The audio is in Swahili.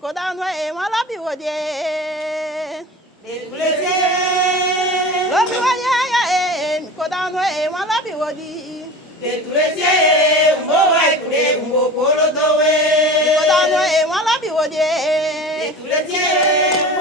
Kodano e wala biwoje. Detulese. Lobi waya e kodano e wala biwoji. Detulese. Mbo wai kule mbo polo dowe. Kodano e wala biwoje. Detulese.